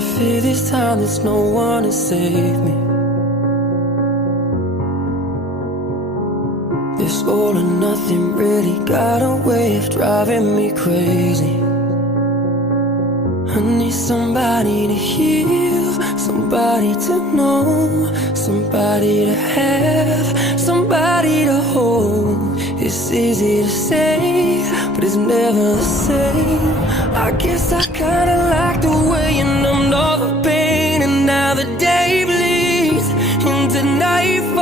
I fear this time there's no one to save me. This all or nothing really got a way of driving me crazy. I need somebody to heal, somebody to know, somebody to have, somebody to hold. It's easy to say, but it's never the same. I guess I kinda like the way you numbed all the pain, and now the day bleeds into nightfall.